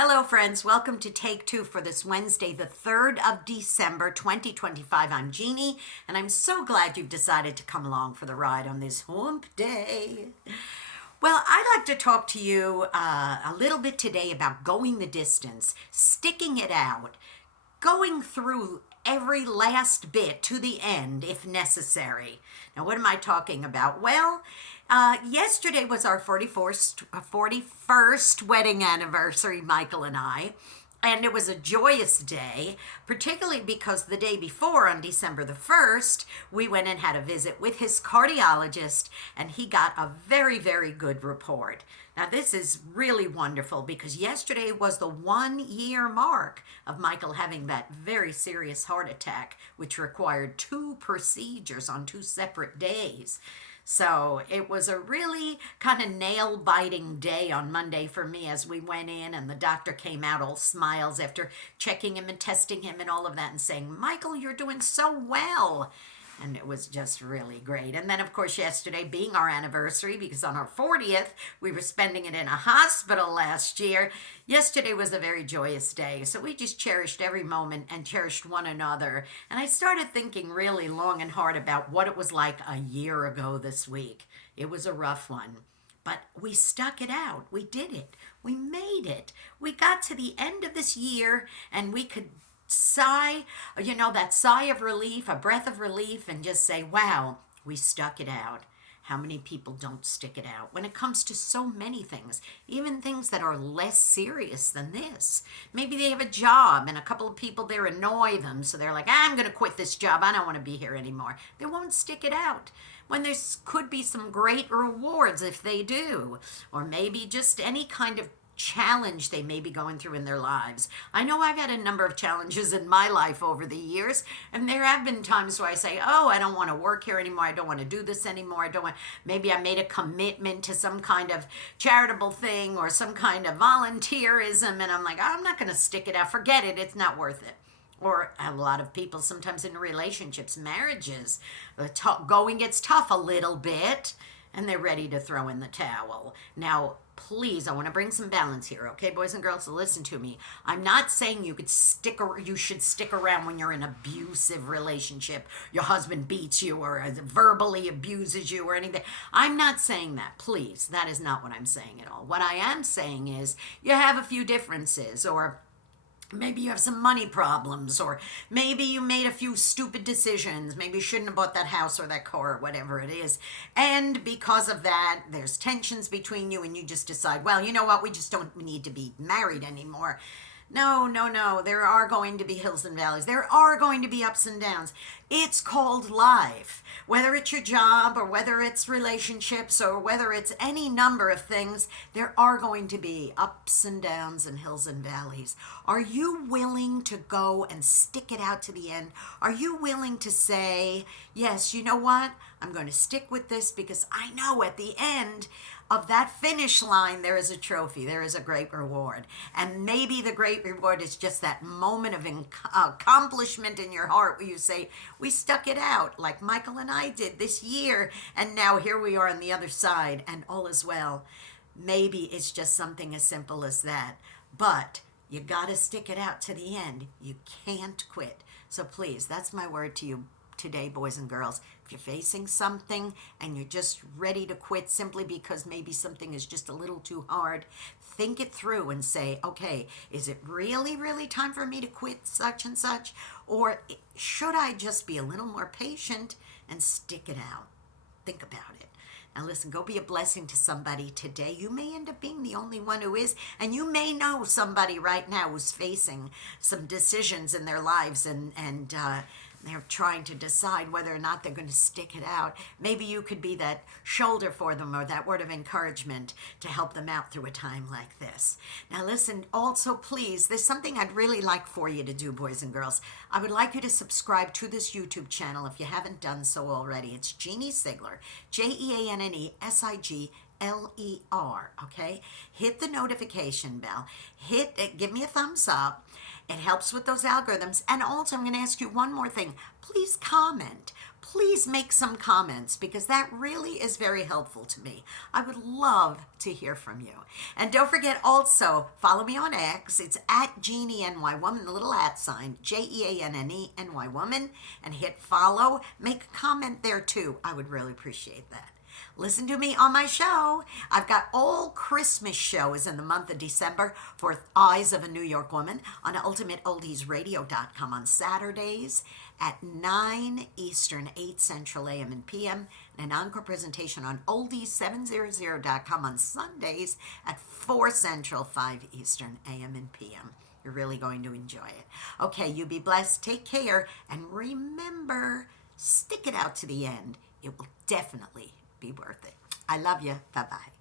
Hello, friends. Welcome to Take Two for this Wednesday, the 3rd of December, 2025. I'm Jeannie, and I'm so glad you've decided to come along for the ride on this hump day. Well, I'd like to talk to you a little bit today about going the distance, sticking it out, going through every last bit to the end if necessary. Now, what am I talking about? Well, yesterday was our 41st wedding anniversary, Michael and I. And it was a joyous day, particularly because the day before, on December the 1st, we went and had a visit with his cardiologist, and he got a very, very good report. Now, this is really wonderful because yesterday was the 1 year mark of Michael having that very serious heart attack, which required 2 procedures on 2 separate days. So it was a really kind of nail-biting day on Monday for me as we went in and the doctor came out all smiles after checking him and testing him and all of that and saying, "Michael, you're doing so well." And it was just really great. And then, of course, yesterday being our anniversary, because on our 40th, we were spending it in a hospital last year. Yesterday was a very joyous day. So we just cherished every moment and cherished one another. And I started thinking really long and hard about what it was like a year ago this week. It was a rough one. But we stuck it out. We did it. We made it. We got to the end of this year and we could sigh, that sigh of relief, a breath of relief, and just say, wow, we stuck it out. How many people don't stick it out when it comes to so many things, even things that are less serious than this? Maybe they have a job and a couple of people there annoy them, so they're like, I'm going to quit this job. I don't want to be here anymore. They won't stick it out. When there could be some great rewards if they do, or maybe just any kind of challenge they may be going through in their lives. I know I've had a number of challenges in my life over the years, and there have been times where I say, oh, I don't want to work here anymore. I don't want to do this anymore. Maybe I made a commitment to some kind of charitable thing or some kind of volunteerism, and I'm like, I'm not going to stick it out. Forget it. It's not worth it. Or a lot of people sometimes in relationships, marriages, going gets tough a little bit, and they're ready to throw in the towel. Now, please, I want to bring some balance here, okay, boys and girls? So listen to me. I'm not saying you should stick around when you're in an abusive relationship. Your husband beats you or verbally abuses you or anything. I'm not saying that. Please, that is not what I'm saying at all. What I am saying is you have a few differences, or maybe you have some money problems, or maybe you made a few stupid decisions. Maybe you shouldn't have bought that house or that car or whatever it is. And because of that, there's tensions between you and you just decide, well, you know what? We just don't need to be married anymore. No. There are going to be hills and valleys. There are going to be ups and downs. It's called life. Whether it's your job or whether it's relationships or whether it's any number of things, there are going to be ups and downs and hills and valleys. Are you willing to go and stick it out to the end? Are you willing to say, yes, you know what? I'm going to stick with this because I know at the end of that finish line, there is a trophy, there is a great reward. And maybe the great reward is just that moment of accomplishment in your heart where you say, we stuck it out like Michael and I did this year, and now here we are on the other side, and all is well. Maybe it's just something as simple as that. But you got to stick it out to the end. You can't quit. So please, that's my word to you today, boys and girls. If you're facing something and you're just ready to quit simply because maybe something is just a little too hard, think it through and say, okay, is it really, really time for me to quit such and such? Or should I just be a little more patient and stick it out? Think about it. Now listen, go be a blessing to somebody today. You may end up being the only one who is, and you may know somebody right now who's facing some decisions in their lives and they're trying to decide whether or not they're going to stick it out. Maybe you could be that shoulder for them or that word of encouragement to help them out through a time like this. Now listen, also please, there's something I'd really like for you to do, boys and girls. I would like you to subscribe to this YouTube channel if you haven't done so already. It's Jeanne Sigler, JeanneSigler. okay? Hit the notification bell. Give me a thumbs up. It helps with those algorithms. And also, I'm going to ask you one more thing. Please comment. Please make some comments because that really is very helpful to me. I would love to hear from you. And don't forget also, follow me on X. It's at Jeannie NY Woman, the little @ sign, JeanneNY Woman, and hit follow. Make a comment there too. I would really appreciate that. Listen to me on my show. I've got all Christmas shows in the month of December for Eyes of a New York Woman on ultimateoldiesradio.com on Saturdays at 9 Eastern, 8 Central AM and PM, and an encore presentation on oldies700.com on Sundays at 4 Central, 5 Eastern AM and PM. You're really going to enjoy it. Okay, you be blessed. Take care. And remember, stick it out to the end. It will definitely be worth it. I love you. Bye-bye.